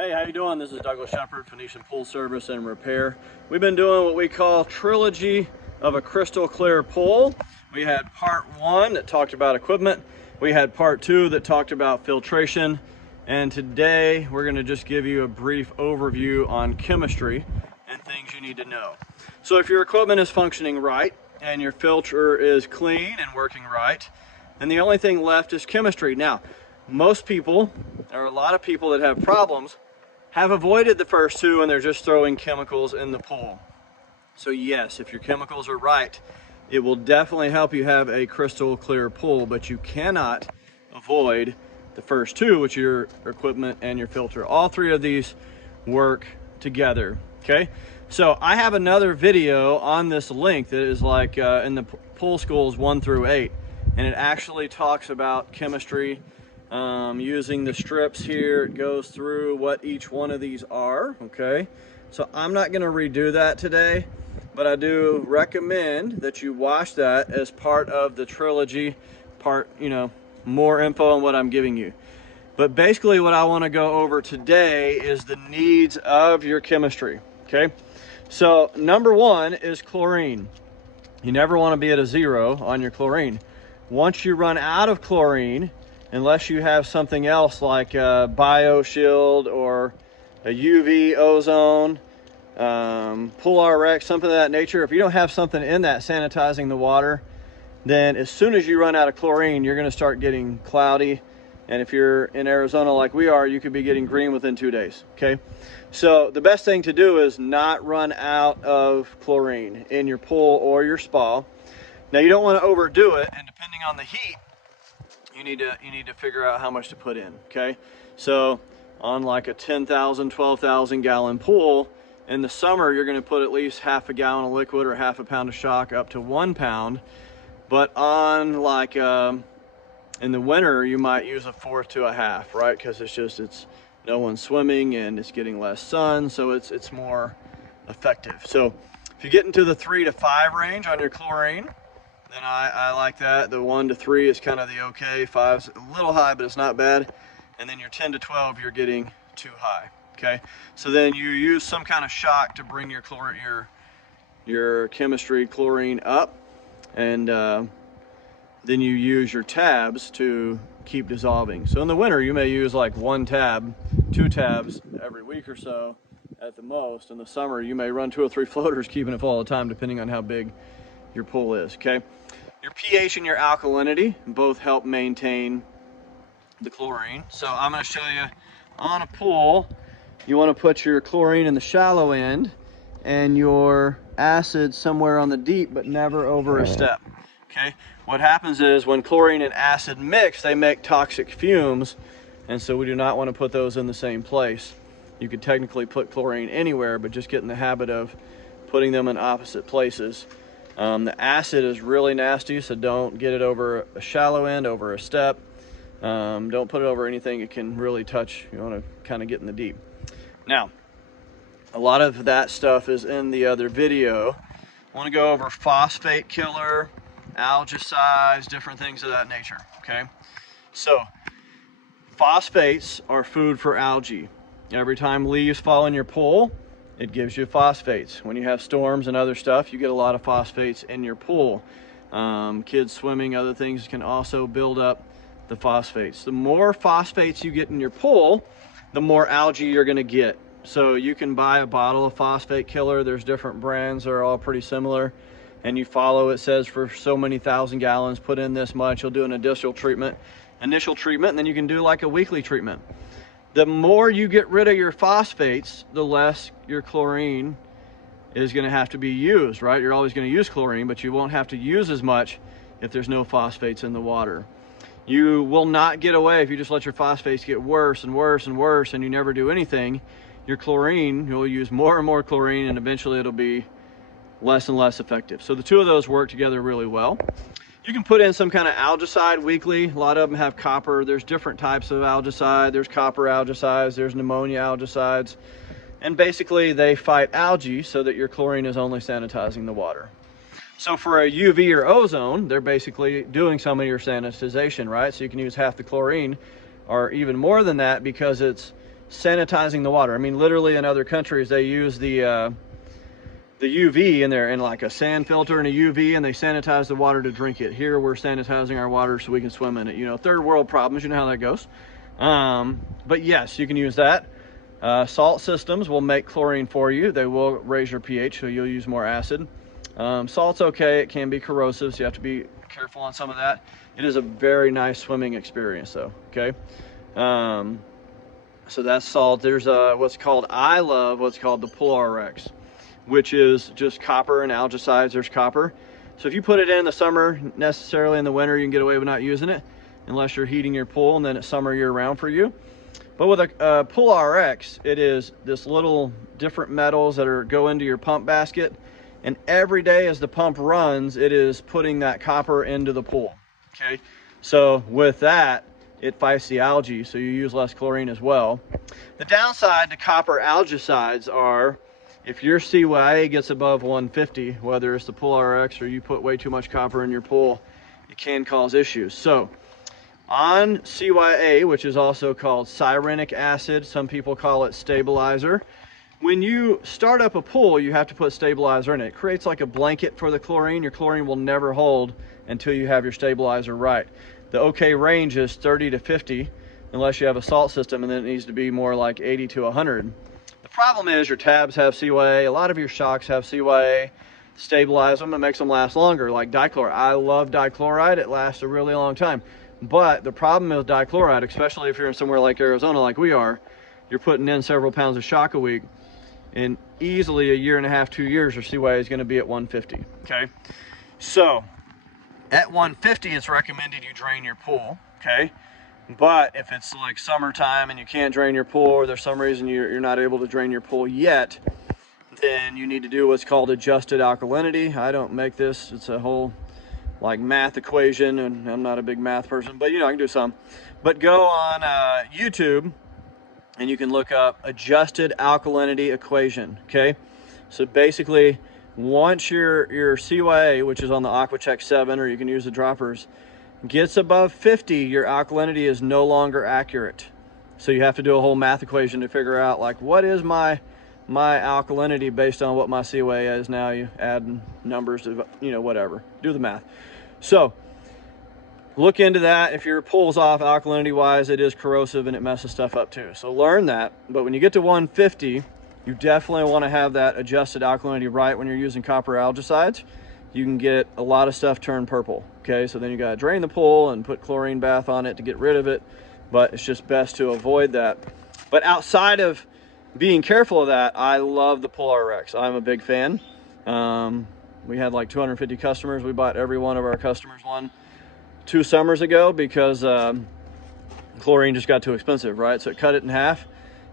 Hey, how you doing? This is Douglas Shepard, Phoenician Pool Service and Repair. We've been doing what we call trilogy of a crystal clear pool. We had part one that talked about equipment. We had part two that talked about filtration. And today we're going to just give you a brief overview on chemistry and things you need to know. So if your equipment is functioning right and your filter is clean and working right, then the only thing left is chemistry. Now, most people, or a lot of people that have problems, have avoided the first two and they're just throwing chemicals in the pool. So yes, if your chemicals are right, it will definitely help you have a crystal clear pool, but you cannot avoid the first two, which are your equipment and your filter. All three of these work together, okay? So I have another video on this link that is like in the pool schools 1 through 8, and it actually talks about chemistry. Using the strips here, it goes through what each one of these are, okay? So I'm not going to redo that today, but I do recommend that you watch that as part of the trilogy part, more info on what I'm giving you. But basically what I want to go over today is the needs of your chemistry, okay? So number one is chlorine. You never want to be at a 0 on your chlorine. Once you run out of chlorine, unless you have something else like a BioShield or a UV ozone, Pool RX, something of that nature. If you don't have something in that sanitizing the water, then as soon as you run out of chlorine, you're going to start getting cloudy. And if you're in Arizona like we are, you could be getting green within 2 days, okay? So the best thing to do is not run out of chlorine in your pool or your spa. Now you don't want to overdo it, and depending on the heat, you need to figure out how much to put in, okay? So on like a 10,000, 12,000 gallon pool, in the summer, you're gonna put at least half a gallon of liquid or half a pound of shock up to 1 pound. But on like, in the winter, you might use a 1/4 to a half, right? Because it's no one's swimming and it's getting less sun, so it's more effective. So if you get into the 3 to 5 range on your chlorine, then I like that. The 1 to 3 is kind of the okay. 5's a little high, but it's not bad. And then your 10 to 12, you're getting too high, okay? So then you use some kind of shock to bring your chemistry chlorine up, and then you use your tabs to keep dissolving. So in the winter, you may use like 1 tab, 2 tabs every week or so at the most. In the summer, you may run 2 or 3 floaters keeping it full all the time, depending on how big your pool is, okay? Your pH and your alkalinity both help maintain the chlorine. So I'm going to show you on a pool, you want to put your chlorine in the shallow end and your acid somewhere on the deep, but never over a step, okay? What happens is when chlorine and acid mix, they make toxic fumes, and so we do not want to put those in the same place. You could technically put chlorine anywhere, but just get in the habit of putting them in opposite places. The acid is really nasty, so don't get it over a shallow end, over a step. Don't put it over anything it can really touch. You want to kind of get in the deep. Now, a lot of that stuff is in the other video. I want to go over phosphate killer, algaecides, different things of that nature, okay? So, phosphates are food for algae. Every time leaves fall in your pool, it gives you phosphates. When you have storms and other stuff, you get a lot of phosphates in your pool. Kids swimming, other things can also build up the phosphates. The more phosphates you get in your pool, the more algae you're gonna get. So you can buy a bottle of phosphate killer. There's different brands that are all pretty similar. And you follow, it says for so many thousand gallons, put in this much. You'll do an initial treatment, and then you can do like a weekly treatment. The more you get rid of your phosphates, the less your chlorine is going to have to be used, right? You're always going to use chlorine, but you won't have to use as much if there's no phosphates in the water. You will not get away if you just let your phosphates get worse and worse and worse and you never do anything. Your chlorine, you'll use more and more chlorine, and eventually it'll be less and less effective. So the two of those work together really well. You can put in some kind of algaecide weekly. A lot of them have copper. There's different types of algaecide. There's copper algaecides, there's pneumonia algaecides. And basically they fight algae so that your chlorine is only sanitizing the water. So for a UV or ozone, they're basically doing some of your sanitization, right? So you can use half the chlorine or even more than that because it's sanitizing the water. I mean, literally in other countries, they use the UV in there, in like a sand filter and a UV, and they sanitize the water to drink it. Here, we're sanitizing our water so we can swim in it. You know, third world problems, you know how that goes. But yes, you can use that. Salt systems will make chlorine for you. They will raise your pH, so you'll use more acid. Salt's okay. It can be corrosive, so you have to be careful on some of that. It is a very nice swimming experience, though. Okay. So that's salt. There's I love what's called the PolarX, which is just copper and algaecides. There's copper. So if you put it in the summer, necessarily in the winter, you can get away with not using it unless you're heating your pool, and then it's summer year round for you. But with a PolarX, it is this little different metals that go into your pump basket. And every day as the pump runs, it is putting that copper into the pool. Okay. So with that, it fights the algae, so you use less chlorine as well. The downside to copper algaecides are, if your CYA gets above 150, whether it's the PolarX or you put way too much copper in your pool, it can cause issues. So on CYA, which is also called cyanuric acid, some people call it stabilizer, when you start up a pool, you have to put stabilizer in it. It creates like a blanket for the chlorine. Your chlorine will never hold until you have your stabilizer right. The okay range is 30 to 50, unless you have a salt system, and then it needs to be more like 80 to 100. The problem is your tabs have CYA. A lot of your shocks have CYA. Stabilize them, it makes them last longer, like dichloride. I love dichloride. It lasts a really long time. But the problem with dichloride, especially if you're in somewhere like Arizona like we are, you're putting in several pounds of shock a week. In easily a year and a half, 2 years, your CYA is going to be at 150. Okay, so at 150, it's recommended you drain your pool. Okay, but if it's like summertime and you can't drain your pool, or there's some reason you're not able to drain your pool yet, then you need to do what's called adjusted alkalinity. I don't make this. It's a whole like math equation, and I'm not a big math person, but you know, I can do some. But go on YouTube, and you can look up adjusted alkalinity equation. Okay, so basically, once your CYA, which is on the Aquacheck 7, or you can use the droppers, gets above 50, your alkalinity is no longer accurate. So you have to do a whole math equation to figure out, like, what is my alkalinity based on what my CYA is now. You add numbers to, you know, whatever, do the math. So look into that. If your pool's off alkalinity wise, it is corrosive and it messes stuff up too. So learn that. But when you get to 150, you definitely want to have that adjusted alkalinity right. When you're using copper algaecides, you can get a lot of stuff turn purple. Okay, so then you got to drain the pool and put chlorine bath on it to get rid of it. But it's just best to avoid that. But outside of being careful of that, I love the PolarX. I'm a big fan. We had like 250 customers. We bought every one of our customers one 2 summers ago because chlorine just got too expensive, right? So it cut it in half,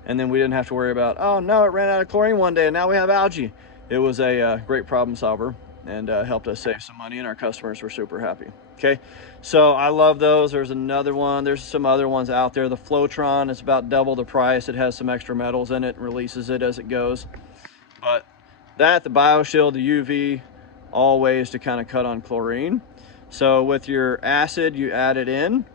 and then we didn't have to worry about, oh no, it ran out of chlorine one day and now we have algae. It was a great problem solver, and helped us save some money, and our customers were super happy. Okay, so I love those. There's another one. There's some other ones out there. The Flowtron is about double the price. It has some extra metals in it and releases it as it goes. But that, the BioShield, the UV, all ways to kind of cut on chlorine. So with your acid, you add it in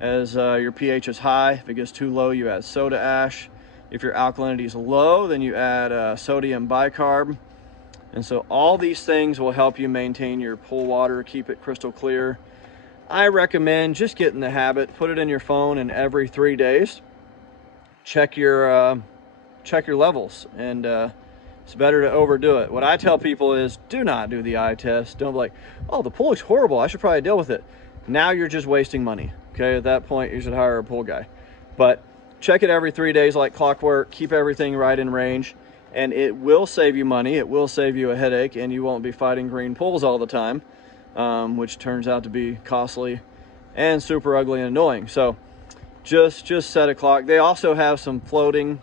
as your pH is high. If it gets too low, you add soda ash. If your alkalinity is low, then you add sodium bicarb. And so all these things will help you maintain your pool water, keep it crystal clear. I recommend just get in the habit, put it in your phone, and every 3 days, check your levels. And it's better to overdo it. What I tell people is, do not do the eye test. Don't be like, oh, the pool looks horrible, I should probably deal with it. Now you're just wasting money. Okay, at that point, you should hire a pool guy. But check it every 3 days like clockwork. Keep everything right in range. And it will save you money, it will save you a headache, and you won't be fighting green pools all the time, which turns out to be costly and super ugly and annoying. So just set a clock. They also have some floating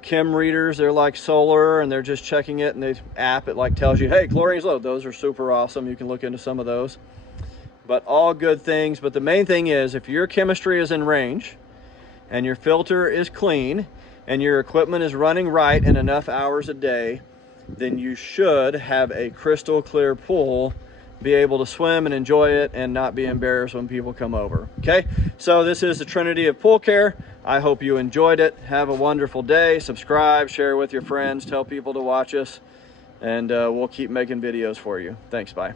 chem readers. They're like solar, and they're just checking it, and the app, it like tells you, hey, chlorine's low. Those are super awesome. You can look into some of those. But all good things. But the main thing is, if your chemistry is in range and your filter is clean and your equipment is running right and enough hours a day, then you should have a crystal clear pool be able to swim and enjoy it and not be embarrassed when people come over. Okay, so this is the Trinity of Pool Care. I hope you enjoyed it. Have a wonderful day. Subscribe, share with your friends, tell people to watch us, and we'll keep making videos for you. Thanks, bye.